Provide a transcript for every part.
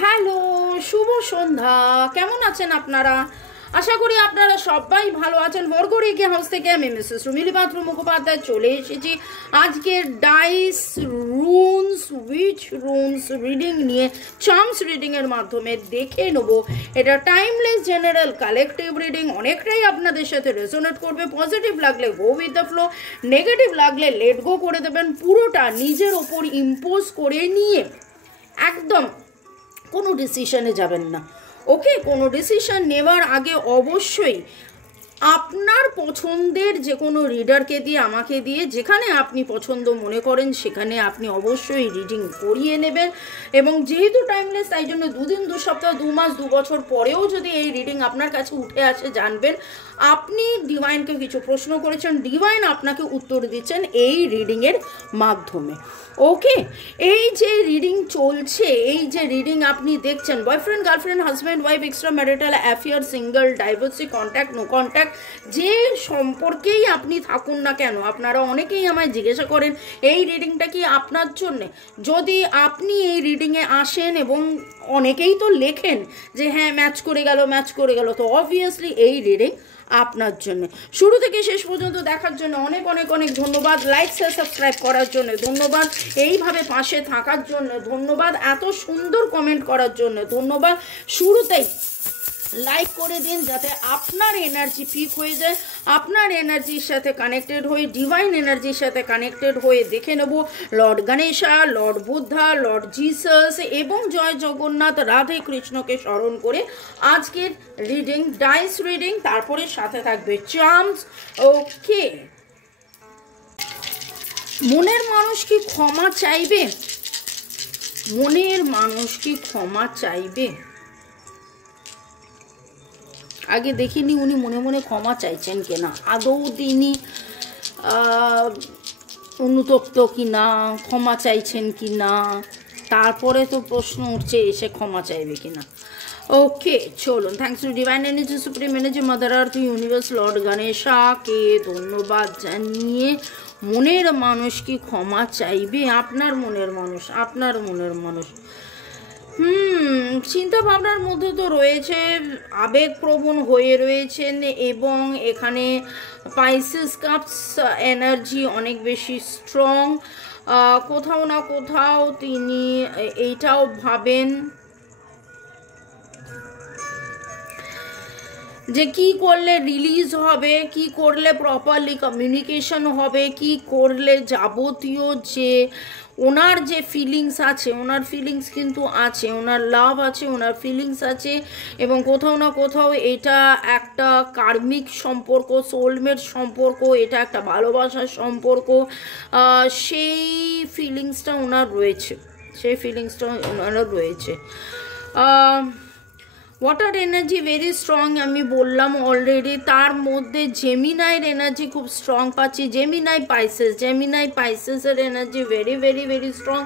Hello, শুভ সন্ধ্যা। কেমন আছেন আপনারা? আশা করি আপনারা সবাই ভালো আছেন। বরগড়ি হাউস থেকে আমি মিসেস রুমিলি পাত্র মুখোপাধ্যায় চলে এসেছি আজকের dice runes witch runes reading নিয়ে। চার্মস রিডিংয়ের মাধ্যমে দেখে নেব এটা টাইমলেস জেনারেল কালেকটিভ রিডিং। অনেকটাই আপনাদের সাথে রেজোনেট করবে। পজিটিভ লাগলে go with the flow, negative লাগলে লেট গো করে দেবেন। পুরোটা নিজের ওপর ইম্পোজ করে নিয়ে একদম কোনো ডিসিশনে যাবেন না। ওকে, কোনো ডিসিশন নেওয়ার আগে অবশ্যই আপনার পছন্দের যে কোনো রিডারকে দিয়ে, আমাকে দিয়ে, যেখানে আপনি পছন্দ মনে করেন সেখানে আপনি অবশ্যই রিডিং করিয়ে নেবেন। এবং যেহেতু টাইমলেস, তাই জন্য 2 দিন 2 সপ্তাহ 2 মাস 2 বছর পরেও যদি এই রিডিং আপনার কাছে উঠে আসে, জানবেন আপনি ডিভাইনকে কিছু প্রশ্ন করেছেন, ডিভাইন আপনাকে উত্তর দিচ্ছেন এই রিডিংয়ের মাধ্যমে। ওকে, এই যে রিডিং চলছে, এই যে রিডিং আপনি দেখছেন, boyfriend, girlfriend, husband, wife, extra marital affair, single, divorcee, contact, no contact, যে সম্পর্কেই আপনি থাকুন না কেন, আপনারা অনেকেই আমায় জিজ্ঞাসা করেন এই রিডিংটা কি আপনার জন্যে। যদি আপনি এই রিডিংয়ে আসেন এবং অনেকেই তো লেখেন যে হ্যাঁ ম্যাচ করে গেল, ম্যাচ করে গেল, তো অবভিয়াসলি এই রিডিং আপনার জন্য। শুরু থেকে শেষ পর্যন্ত দেখার জন্য অনেক অনেক অনেক ধন্যবাদ। লাইক শেয়ার সাবস্ক্রাইব করার জন্য ধন্যবাদ, এইভাবে পাশে থাকার জন্য ধন্যবাদ, এত সুন্দর কমেন্ট করার জন্য ধন্যবাদ। শুরুতেই লাইক করে দিন যাতে আপনার এনার্জি পিক হয়ে যায়, আপনার এনার্জির সাথে কানেক্টেড হয়ে, ডিভাইন এনার্জির সাথে কানেক্টেড হয়ে দেখে নেব Lord Ganesha, Lord Buddha, Lord Jesus এবং জয় জগন্নাথ, রাধে কৃষ্ণকে স্মরণ করে আজকের রিডিং, ডাইস রিডিং, তারপরে সাথে থাকবে চার্মস। ওকে, মনের মানুষ কি ক্ষমা চাইবে? মনের মানুষ কি ক্ষমা চাইবে? আগে দেখিনি উনি মনে মনে ক্ষমা চাইছেন কিনা, আদৌ তিনি অনুতপ্ত কিনা, ক্ষমা চাইছেন কিনা, তারপরে তো প্রশ্ন উঠছে এসে ক্ষমা চাইবে কিনা। ওকে, চলুন। Thanks to divine energy, supreme energy, mother earth, universe, lord গণেশাকে ধন্যবাদ জানিয়ে মনের মানুষ কি ক্ষমা চাইবে? আপনার মনের মানুষ, আপনার মনের মানুষ চিন্তা ভাবনার মধ্যে তো রয়েছে, আবেগপ্রবণ হয়ে রয়েছেন এবং এখানে পাইসেস কাপস এনার্জি অনেক বেশি স্ট্রং। কোথাও না কোথাও তিনি এইটাও ভাবেন যে কি করলে রিলিজ হবে, কি করলে প্রপারলি কমিউনিকেশন হবে, কি করলে যাবতীয় যে ওনার যে ফিলিংস আছে, ওনার ফিলিংস কিন্তু আছে, ওনার লাভ আছে, ওনার ফিলিংস আছে এবং কোথাও না কোথাও এটা একটা কার্মিক সম্পর্ক, সোলমেট সম্পর্ক, এটা একটা ভালোবাসার সম্পর্ক। সেই ফিলিংসটা ওনার রয়েছে, সেই ফিলিংসটা ওনার রয়েছে। ওয়াটার এনার্জি ভেরি স্ট্রং, আমি বললাম অলরেডি। তার মধ্যে জেমিনাইয়ের এনার্জি খুব স্ট্রং পাচ্ছি, জেমিনাই পাইসেসের energy very very very strong.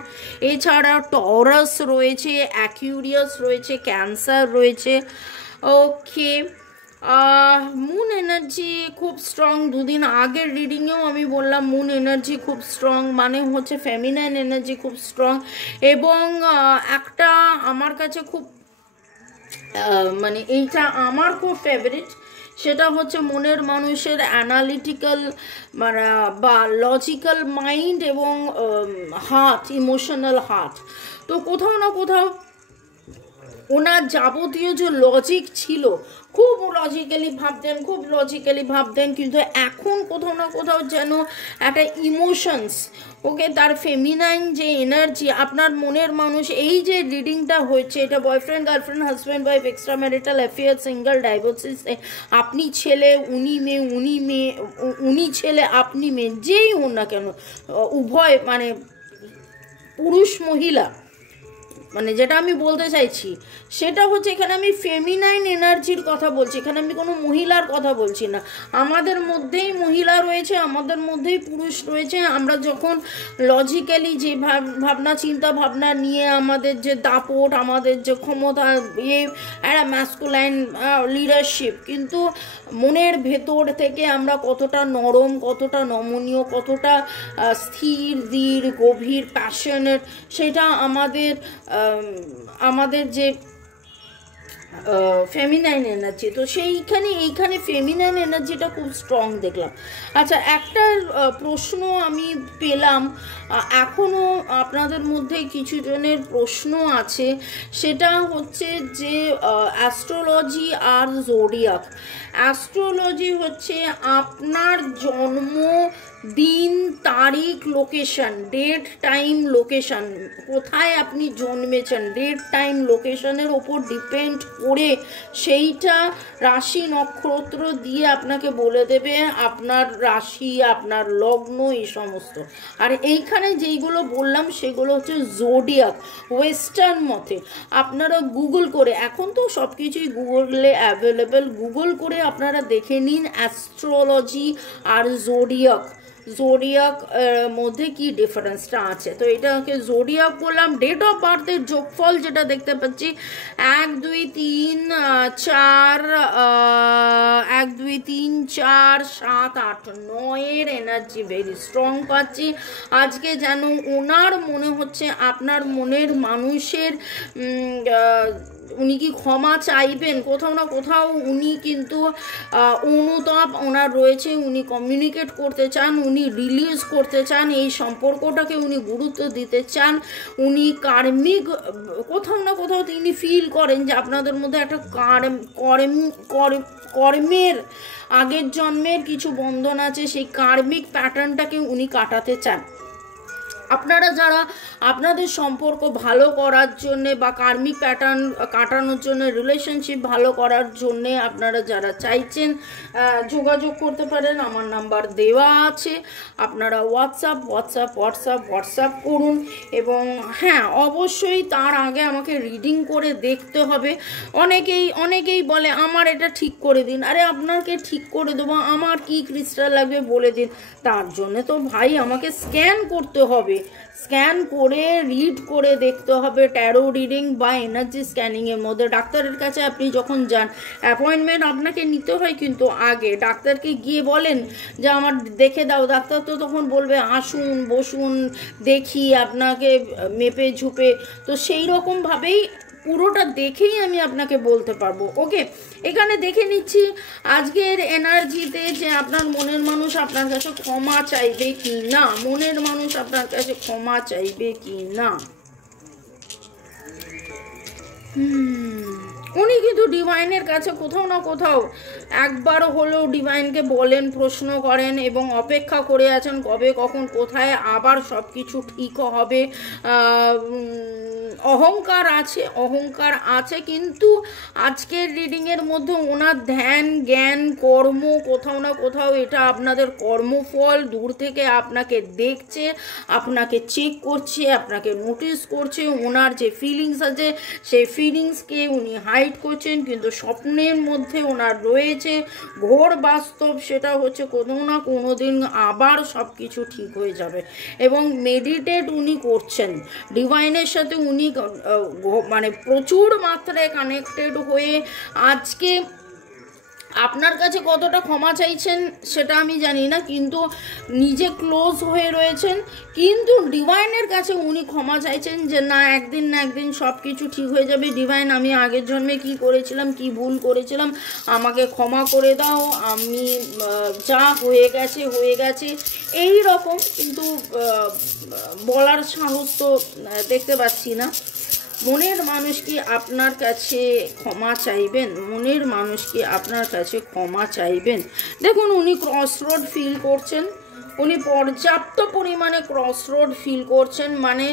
এছাড়া টরাস রয়েছে, অ্যাকিউরিয়াস রয়েছে, ক্যান্সার রয়েছে। ওকে, মুন এনার্জি খুব স্ট্রং। 2 দিন আগের রিডিংয়েও আমি বললাম মুন এনার্জি খুব স্ট্রং, মানে হচ্ছে ফেমিনাইন এনার্জি খুব স্ট্রং। এবং একটা আমার কাছে খুব মানে এইটা আমার খুব ফেভারিট, সেটা হচ্ছে মনের মানুষের অ্যানালিটিক্যাল মানে বা লজিক্যাল মাইন্ড এবং হার্ট, ইমোশনাল হার্ট। তো কোথাও না কোথাও ওনার যাবতীয় যে লজিক ছিল, খুব লজিক্যালি ভাবতেন, খুব লজিক্যালি ভাবতেন, কিন্তু এখন কোথাও না কোথাও যেন একটা ইমোশনস, ওকে, তার ফেমিনাইন যে এনার্জি, আপনার মনের মানুষ, এই যে রিডিংটা হয়েছে, এটা boyfriend, girlfriend, husband, wife, extra marital affair, single, divorcees, আপনি ছেলে, উনি মেয়ে, উনি ছেলে, আপনি মেয়ে, যেই হন না কেন, উভয় মানে পুরুষ মহিলা, মানে যেটা আমি বলতে চাইছি সেটা হচ্ছে এখানে আমি ফেমিনাইন এনার্জির কথা বলছি, এখানে আমি কোনো মহিলার কথা বলছি না। আমাদের মধ্যেই মহিলা রয়েছে, আমাদের মধ্যেই পুরুষ রয়েছে। আমরা যখন লজিক্যালি যে ভাবনা চিন্তা ভাবনা নিয়ে আমাদের যে দাপট, আমাদের যে ক্ষমতা, একটা ম্যাসকুলাইন লিডারশিপ, কিন্তু মনের ভেতর থেকে আমরা কতটা নরম, কতটা নমনীয়, কতটা স্থির, দৃঢ়, গভীর, প্যাশনেট, সেটা আমাদের আমাদের যে ফেমিনাইন এনার্জি, তো এইখানে ফেমিনাইন এনার্জিটা খুব স্ট্রং দেখলাম। আচ্ছা, একটা প্রশ্ন আমি পেলাম, এখনও আপনাদের মধ্যে কিছু জনের প্রশ্ন আছে, সেটা হচ্ছে যে অ্যাস্ট্রোলজি আর জোডিয়াক। অ্যাস্ট্রোলজি হচ্ছে আপনার জন্ম দিন, তারিখ, লোকেশন, ডেট, টাইম, লোকেশন, কোথায় আপনি জন্মেছেন, ডেট, টাইম, লোকেশনের ওপর ডিপেন্ড করে সেইটা রাশি নক্ষত্র দিয়ে আপনাকে বলে দেবে আপনার রাশি, আপনার লগ্ন, এই সমস্ত। আর এইখানে যেইগুলো বললাম সেগুলো হচ্ছে জোডিয়াক ওয়েস্টার্ন মতে। আপনারা গুগল করে, এখন তো সব কিছুই গুগলে অ্যাভেলেবেল, গুগল করে আপনারা দেখে নিন অ্যাস্ট্রোলজি আর জোডিয়াক মধ্যে কি ডিফারেন্সটা আছে। তো এটাকে জোডিয়াক বললাম। ডেট অফ বার্থের যোগফল যেটা দেখতে পাচ্ছি 1 2 3 4 1 2 3 4 7 8 9 এনার্জি ভেরি স্ট্রং পাচ্ছি আজকে। যেন ওনার মনে হচ্ছে আপনার মনের মানুষের উনি কি ক্ষমা চাইবেন, কোথাও না কোথাও উনি কিন্তু অনুতাপ ওনার রয়েছে, উনি কমিউনিকেট করতে চান, উনি রিলিজ করতে চান, এই সম্পর্কটাকে উনি গুরুত্ব দিতে চান, উনি কার্মিক কোথাও না কোথাও তিনি ফিল করেন যে আপনাদের মধ্যে একটা কর্মের আগের জন্মের কিছু বন্ধন আছে, সেই কার্মিক প্যাটার্নটাকে উনি কাটাতে চান। আপনারা যারা আপনাদের সম্পর্ক ভালো করার জন্যে বা কার্মিক প্যাটার্ন কাটানোর জন্য, রিলেশনশিপ ভালো করার জন্যে আপনারা যারা চাইছেন যোগাযোগ করতে পারেন, আমার নাম্বার দেওয়া আছে। আপনারা হোয়াটসঅ্যাপ করুন। এবং হ্যাঁ, অবশ্যই তার আগে আমাকে রিডিং করে দেখতে হবে। অনেকেই বলে আমার এটা ঠিক করে দিন। আরে আপনাকে ঠিক করে দেবো, আমার কি ক্রিস্টাল লাগবে বলে দিন। তার জন্যে তো ভাই আমাকে স্ক্যান করতে হবে, স্ক্যান করে রিড করে দেখতে হবে। ট্যারো রিডিং বা এনার্জি স্ক্যানিংয়ের মধ্যে ডাক্তারের কাছে আপনি যখন যান, অ্যাপয়েন্টমেন্ট আপনাকে নিতে হয়, কিন্তু আগে ডাক্তারকে গিয়ে বলেন যে আমার দেখে দাও, ডাক্তার তো তখন বলবে আসুন, বসুন, দেখি আপনাকে মেপে ঝুপে। তো সেই রকমভাবেই পুরোটা দেখেই আমি আপনাকে বলতে পারবো। ওকে, এখানে দেখে নিচ্ছি আজকের এনার্জিতে যে আপনার মনের মানুষ আপনার কাছে ক্ষমা চাইবে কি না, মনের মানুষ আপনার কাছে ক্ষমা চাইবে কি না। উনি কিন্তু ডিভাইনের কাছে কোথাও না কোথাও একবার হলেও ডিভাইনকে বলেন, প্রশ্ন করেন এবং অপেক্ষা করে আছেন কবে কখন কোথায় আবার সব কিছু ঠিক হবে। অহংকার আছে কিন্তু আজকের রিডিংয়ের মধ্যে ওনার ধ্যান, জ্ঞান, কর্ম, কোথাও না কোথাও এটা আপনাদের কর্মফল দূর থেকে আপনাকে দেখছে, আপনাকে চেক করছে, আপনাকে নোটিস করছে। ওনার যে ফিলিংস আছে সেই ফিলিংসকে উনি হাইড করছেন, কিন্তু স্বপ্নের মধ্যে ওনার রয়েছে ঘোর বাস্তব, সেটা হচ্ছে কোনো না কোনো দিন আবার সব কিছু ঠিক হয়ে যাবে। এবং মেডিটেট উনি করছেন, ডিভাইনের সাথে উনি মানে প্রচুর মাত্রায় কানেক্টেড হয়ে আজকে আপনার কাছে কতটা ক্ষমা চাইছেন সেটা আমি জানি না, কিন্তু নিজে ক্লোজ হয়ে রয়েছেন। কিন্তু ডিভাইনের কাছে উনি ক্ষমা চাইছেন যে না, একদিন না একদিন সব কিছু ঠিক হয়ে যাবে। ডিভাইন, আমি আগের জন্মে কি করেছিলাম, কি ভুল করেছিলাম, আমাকে ক্ষমা করে দাও, আমি যা হয়ে গেছে এই রকম। কিন্তু বলার সাহস তো দেখতে পাচ্ছি না। মনের মানুষ কি আপনার কাছে ক্ষমা চাইবেন? মনের মানুষ কি আপনার কাছে ক্ষমা চাইবেন? দেখুন, উনি ক্রসরোড ফিল করছেন, উনি পর্যাপ্ত পরিমাণে ক্রসরোড ফিল করছেন। মানে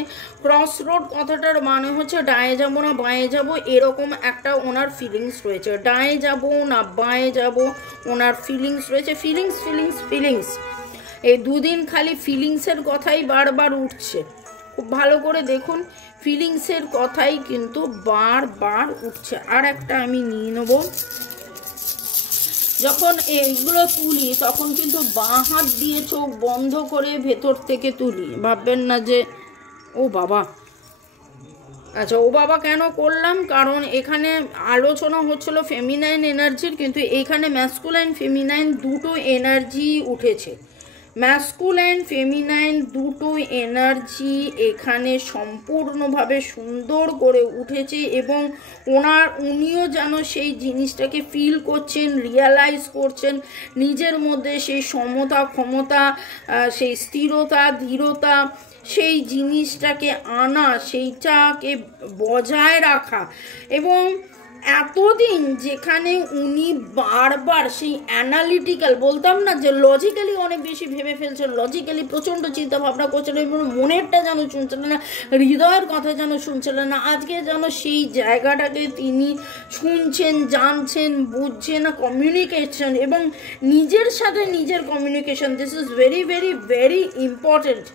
ক্রসরোড কথাটার মানে হচ্ছে ডায়ে যাবো না বাঁয়ে যাবো, এরকম একটা ওনার ফিলিংস রয়েছে। ডায়ে যাবো না বাঁয়ে যাবো ওনার ফিলিংস রয়েছে। ফিলিংস এই দুদিন খালি ফিলিংসের কথাই বারবার উঠছে। খুব ভালো করে দেখুন, ফিলিংসের কথাই কিন্তু বারবার উঠছে। আর একটা আমি নিয়ে নেব। যখন এইগুলো তুলি তখন কিন্তু বাঁ হাত দিয়ে চোখ বন্ধ করে ভেতর থেকে তুলি, ভাববেন না যে ও বাবা। আচ্ছা, ও বাবা কেন করলাম? কারণ এখানে আলোচনা হচ্ছিল ফেমিনাইন এনার্জির, কিন্তু এইখানে ম্যাসকুলাইন ফেমিনাইন দুটো এনার্জি উঠেছে। ম্যাসকুলাইন ফেমিনাইন দুটো এনার্জি এখানে সম্পূর্ণভাবে সুন্দর করে উঠেছে এবং উনিও যেন সেই জিনিসটাকে ফিল করছেন, রিয়ালাইজ করছেন, নিজের মধ্যে সেই সমতা, ক্ষমতা, সেই স্থিরতা, ধীরতা, সেই জিনিসটাকে আনা, সেইটাকে বজায় রাখা। এবং এতদিন যেখানে উনি বারবার সেই অ্যানালিটিক্যাল, বলতাম না যে লজিক্যালি অনেক বেশি ভেবে ফেলছেন, লজিক্যালি প্রচণ্ড চিন্তা ভাবনা করছেন এবং মনেরটা যেন শুনছিলেন না, হৃদয়ের কথা যেন শুনছিলেন না, আজকে যেন সেই জায়গাটাকে তিনি শুনছেন, জানছেন, বুঝছেন, কমিউনিকেশন এবং নিজের সাথে নিজের communication, this is very very very important.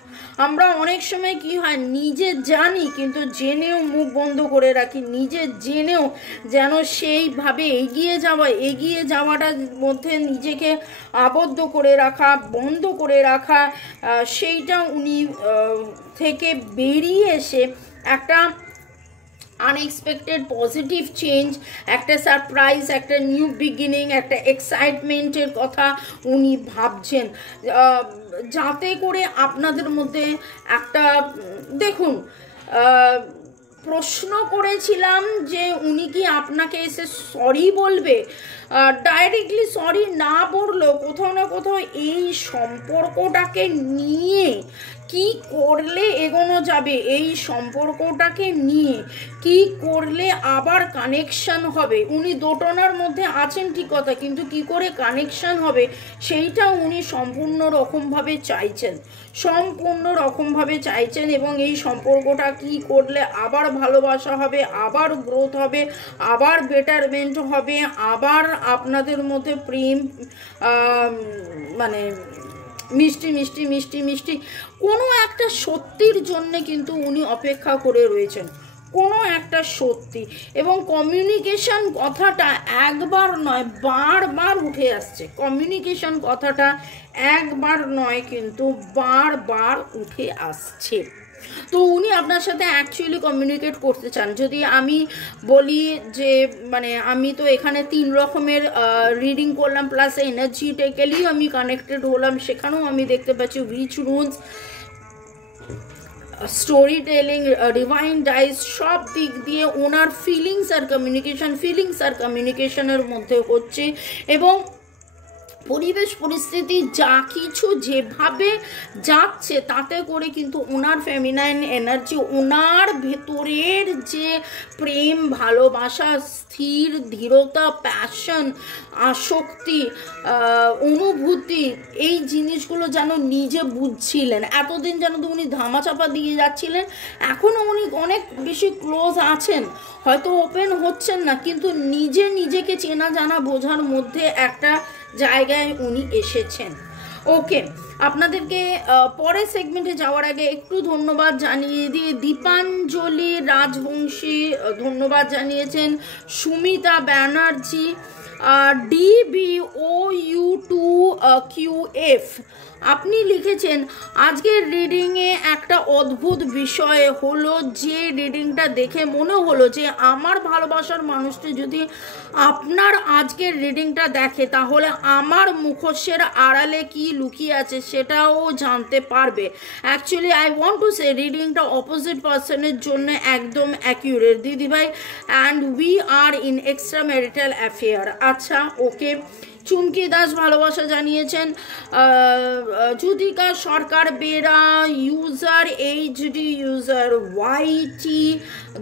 আমরা অনেক সময় কি হয়, নিজে জানি কিন্তু জেনেও মুখ বন্ধ করে রাখি, নিজে জেনেও যেন সেইভাবে এগিয়ে যাওয়াটার মধ্যে নিজেকে আবদ্ধ করে রাখা, বন্ধ করে রাখা, সেইটা উনি থেকে বেরিয়ে এসে একটা আনএক্সপেক্টেড পজিটিভ চেঞ্জ, একটা সারপ্রাইজ, একটা নিউ বিগিনিং, একটা এক্সাইটমেন্টের কথা উনি ভাবছেন, যাতে করে আপনাদের মধ্যে একটা, দেখুন, প্রশ্ন করেছিলাম যে উনি কি আপনাকে এসে সরি বলবে, ডাইরেক্টলি সরি না বললেও কোথাও না কোথাও এই সম্পর্কটাকে নিয়ে কি করলে এগোনো যাবে, এই সম্পর্কটাকে নিয়ে কি করলে আবার কানেকশন হবে, উনি দোটানার মধ্যে আছেন ঠিক কথা, কিন্তু কি করে কানেকশন হবে সেইটা উনি সম্পূর্ণ রকমভাবে চাইছেন এবং এই সম্পর্কটা কি করলে আবার ভালোবাসা হবে, আবার গ্রোথ হবে, আবার বেটারমেন্ট হবে, আবার আপনাদের মধ্যে প্রেম, মানে মিষ্টি মিষ্টি মিষ্টি মিষ্টি কোনো একটা সত্যির জন্যে কিন্তু উনি অপেক্ষা করে রয়েছেন, কোনো একটা সত্যি। এবং কমিউনিকেশন কথাটা একবার নয়, বারবার উঠে আসছে, কমিউনিকেশন কথাটা একবার নয় কিন্তু বারবার উঠে আসছে। তো উনি আপনার সাথে অ্যাকচুয়ালি কমিউনিকেট করতে চান। যদি আমি বলি যে মানে আমি তো এখানে 3 রকমের রিডিং করলাম, প্লাস এনার্জিটিক্যালিও আমি কানেক্টেড হলাম, সেখানেও আমি দেখতে পাচ্ছি witch runes, story telling, divine dice, সব দিক দিয়ে ওনার ফিলিংস আর কমিউনিকেশনের মধ্যে হচ্ছে। এবং পরিবেশ পরিস্থিতি যা কিছু যেভাবে যাচ্ছে তাতে করে কিন্তু ওনার ফেমিনাইন এনার্জি, ওনার ভেতরের যে প্রেম, ভালোবাসা, স্থির ধীরতা, প্যাশন, আসক্তি, অনুভূতি, এই জিনিসগুলো যেন নিজে বুঝছিলেন। এতদিন যেন তো উনি ধামাচাপা দিয়ে যাচ্ছিলেন, এখনও উনি অনেক বেশি ক্লোজ আছেন, হয়তো ওপেন হচ্ছেন না, কিন্তু নিজেকে চেনা জানা বোঝার মধ্যে একটা জায়গায় উনি এসেছেন। ওকে, আপনাদেরকে পরের সেগমেন্টে যাওয়ার আগে একটু ধন্যবাদ জানিয়ে দিয়ে, দীপাঞ্জলি রাজবংশী ধন্যবাদ জানিয়েছেন, সুমিতা ব্যানার্জি, DBOU2QF আপনি লিখেছেন আজকের রিডিংয়ে একটা অদ্ভুত বিষয় হলো, যে রিডিংটা দেখে মনে হলো যে আমার ভালোবাসার মানুষটি যদি আপনার আজকের রিডিংটা দেখে তাহলে আমার মুখোশের আড়ালে কি লুকিয়ে আছে সেটাও জানতে পারবে। Actually I want to say রিডিংটা অপোজিট পার্সনের জন্য একদম অ্যাকিউরেট দিদিভাই, and we are in extra marital affair. আচ্ছা, ওকে। চুমকি দাস ভালোবাসা জানিয়েছেন, Yudika Sarkar Bera user HD user YT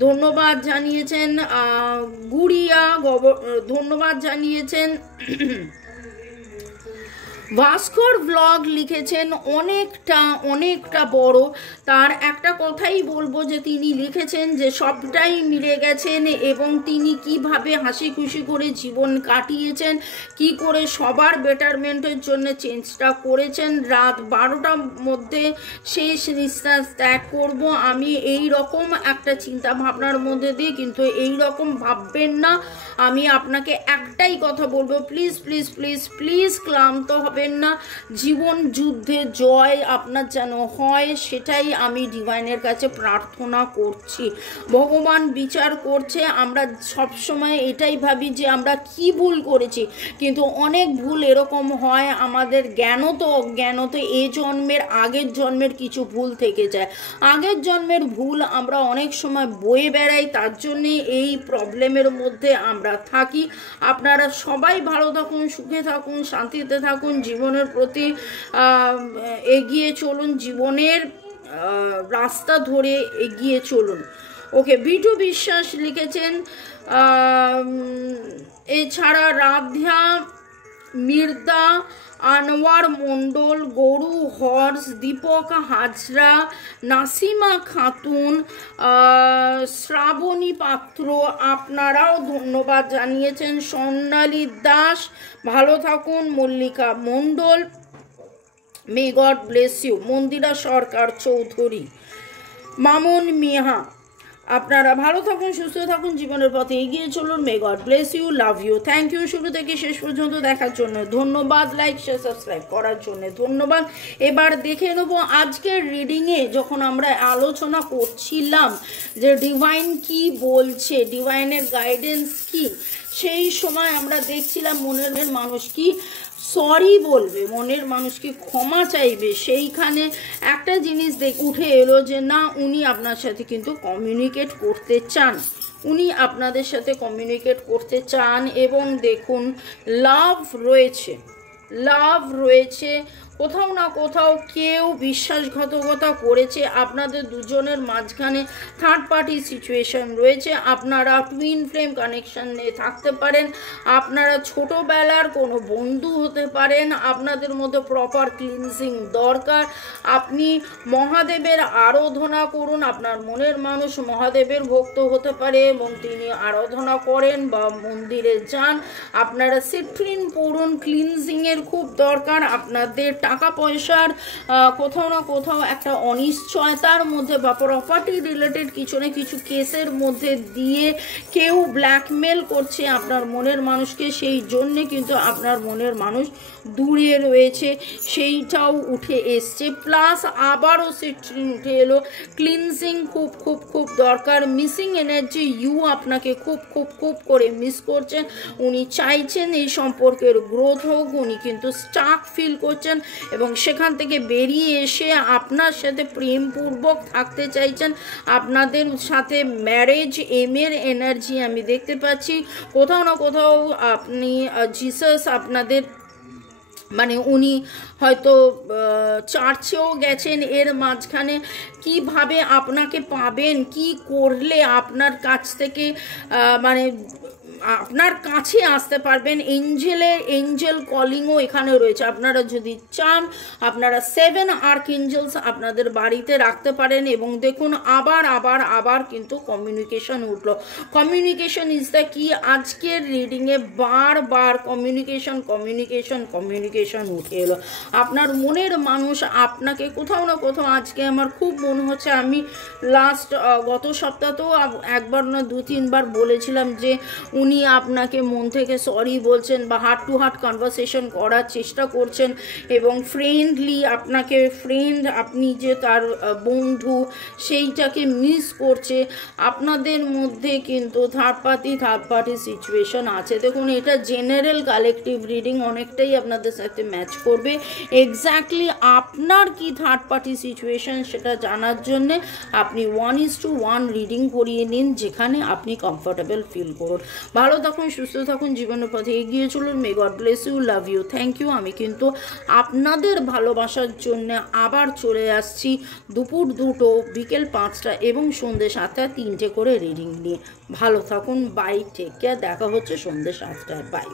ধন্যবাদ জানিয়েছেন, গুড়িয়া ধন্যবাদ জানিয়েছেন, ভাস্কর ব্লগ লিখেছেন অনেকটা বড়, তার একটা কথাই বলবো যে তিনি লিখেছেন যে সবটাই মিলে গেছেন এবং তিনি কিভাবে হাসি খুশি করে জীবন কাটিয়েছেন, কি করে সবার বেটারমেন্টের জন্য চেঞ্জটা করেছেন। রাত 12টার মধ্যে শেষ নিঃশ্বাস ত্যাগ করব আমি, এই রকম একটা চিন্তা ভাবনার মধ্যে দিয়ে, কিন্তু এই রকম ভাববেন না। আমি আপনাকে একটাই কথা বলবো, প্লিজ প্লিজ প্লিজ প্লিজ ক্লান্ত হবে হারাবেন না, জীবন যুদ্ধে জয় আপনার যেন হয়, সেটাই আমি ডিভাইনের কাছে প্রার্থনা করছি। ভগবান বিচার করছে, আমরা সবসময় এটাই ভাবি যে আমরা কি ভুল করেছি, কিন্তু অনেক ভুল এরকম হয় আমাদের জ্ঞানত অজ্ঞানত এ জন্মের আগের জন্মের কিছু ভুল থেকে যায়। আগের জন্মের ভুল আমরা অনেক সময় বয়ে বেড়াই, তার জন্যে এই প্রবলেমের মধ্যে আমরা থাকি। আপনারা সবাই ভালো থাকুন, সুখে থাকুন, শান্তিতে থাকুন, জীবনের প্রতি এগিয়ে চলুন, জীবনের রাস্তা ধরে এগিয়ে চলুন। ওকে, বিটু বিশ্বাস লিখেছেন। এছাড়া রাধা মির্দা, আনোয়ার মণ্ডল, গরু হর্স, দীপক হাজরা, নাসিমা খাতুন, শ্রাবণী পাত্র, আপনারাও ধন্যবাদ জানিয়েছেন। স্বর্ণালী দাস ভালো থাকুন, Mallika Mondal may God bless you, Mandira Sarkar Chowdhury, Mamun Mia আপনারা ভালো থাকুন, সুস্থ থাকুন, জীবনের পথে এগিয়ে চলুন। May God bless you, love you, thank you শুরু থেকে শেষ পর্যন্ত দেখার জন্য ধন্যবাদ, লাইক শেয়ার সাবস্ক্রাইব করার জন্য ধন্যবাদ। এবার দেখে নেব আজকের রিডিংয়ে যখন আমরা আলোচনা করছিলাম যে ডিভাইন কি বলছে, ডিভাইনের গাইডেন্স কি, সেই সময় আমরা দেখছিলাম মনের মানুষ কি সরি বলবে, মনের মানুষকে ক্ষমা চাইবে। সেইখানে একটা জিনিস উঠে এলো যে না, উনি আপনার সাথে কিন্তু কমিউনিকেট করতে চান, উনি আপনাদের সাথে কমিউনিকেট করতে চান। এবং দেখুন লাভ রয়েছে, লাভ রয়েছে, কোথাও না কোথাও কেউ বিশ্বাসঘাতকতা করেছে, আপনাদের দুজনের মাঝখানে থার্ড পার্টি সিচুয়েশন রয়েছে, আপনারা টুইন ফ্লেম কানেকশানে থাকতে পারেন, আপনারা ছোটোবেলার কোনো বন্ধু হতে পারেন, আপনাদের মধ্যে প্রপার ক্লিনজিং দরকার। আপনি মহাদেবের আরাধনা করুন, আপনার মনের মানুষ মহাদেবের ভক্ত হতে পারে এবং তিনি আরাধনা করেন বা মন্দিরে যান। আপনারা সিট্রিন পড়ুন, ক্লিনজিংয়ের খুব দরকার। আপনাদের টাকা পয়সার কোথাও না কোথাও একটা অনিশ্চয়তার মধ্যে বা প্রপার্টি রিলেটেড কিছু না কিছু কেসের মধ্যে দিয়ে কেউ ব্ল্যাকমেল করছে আপনার মনের মানুষকে, সেই জন্যে কিন্তু আপনার মনের মানুষ দূরে রয়েছে, সেইটাও উঠে এসছে। প্লাস আবারও সিট্রিন উঠে এলো, ক্লিনজিং খুব খুব খুব দরকার। মিসিং এনার্জি, ইউ আপনাকে খুব খুব খুব করে মিস করছেন, উনি চাইছেন এই সম্পর্কের গ্রোথ হোক, উনি কিন্তু স্টাক ফিল করছেন এবং সেখান থেকে বেরিয়ে এসে আপনার সাথে প্রেমপূর্বক থাকতে চাইছেন। আপনাদের সাথে ম্যারেজ এমের এনার্জি আমি দেখতে পাচ্ছি। কোথাও না কোথাও আপনি জিসাস আপনাদের মানে উনি হয়তো চার্চেও গেছেন, এর মাঝখানে কিভাবে আপনাকে পাবেন, কি করলে আপনার কাছ থেকে মানে আপনার কাছে আসতে পারবেন। এঞ্জেল কলিংও এখানে রয়েছে, আপনারা যদি চান আপনারা 7 আর্কএঞ্জেলস আপনাদের বাড়িতে রাখতে পারেন। এবং দেখুন আবার আবার আবার কিন্তু কমিউনিকেশন উঠলো, কমিউনিকেশন ইজ দ্য কি। আজকের রিডিংয়ে বারবার কমিউনিকেশন কমিউনিকেশন কমিউনিকেশন উঠে এলো। আপনার মনের মানুষ আপনাকে কোথাও না কোথাও, আজকে আমার খুব মনে হচ্ছে, আমি গত সপ্তাহতেও একবার না 2-3 বার বলেছিলাম যে উনি আপনাকে মন থেকে সরি বলছেন বা হার্ট টু হার্ট কনভারসেশন করার চেষ্টা করছেন এবং ফ্রেন্ডলি আপনাকে ফ্রেন্ড, আপনি যে তার বন্ধু সেইটাকে মিস করছে। আপনাদের মধ্যে কিন্তু থার্ড পার্টি সিচুয়েশন আছে। দেখুন এটা জেনারেল কালেকটিভ রিডিং, অনেকটাই আপনাদের সাথে ম্যাচ করবে। এক্স্যাক্টলি আপনার কি থার্ড পার্টি সিচুয়েশন সেটা জানার জন্যে আপনি 1:1 রিডিং করিয়ে নিন, যেখানে আপনি কমফোর্টেবল ফিল করুন। ভালো থাকুন, সুস্থ থাকুন, জীবনের পথে এগিয়ে চলুন। May God bless you, love you, thank you. আমি কিন্তু আপনাদের ভালোবাসার জন্য আবার চলে আসছি দুপুর 2টো, বিকেল 5টা এবং সন্ধ্যে 7টা 3টে করে রিডিং নিয়ে। ভালো থাকুন, বাই, টেক কেয়ার, দেখা হচ্ছে সন্ধ্যে 7টায়, বাই।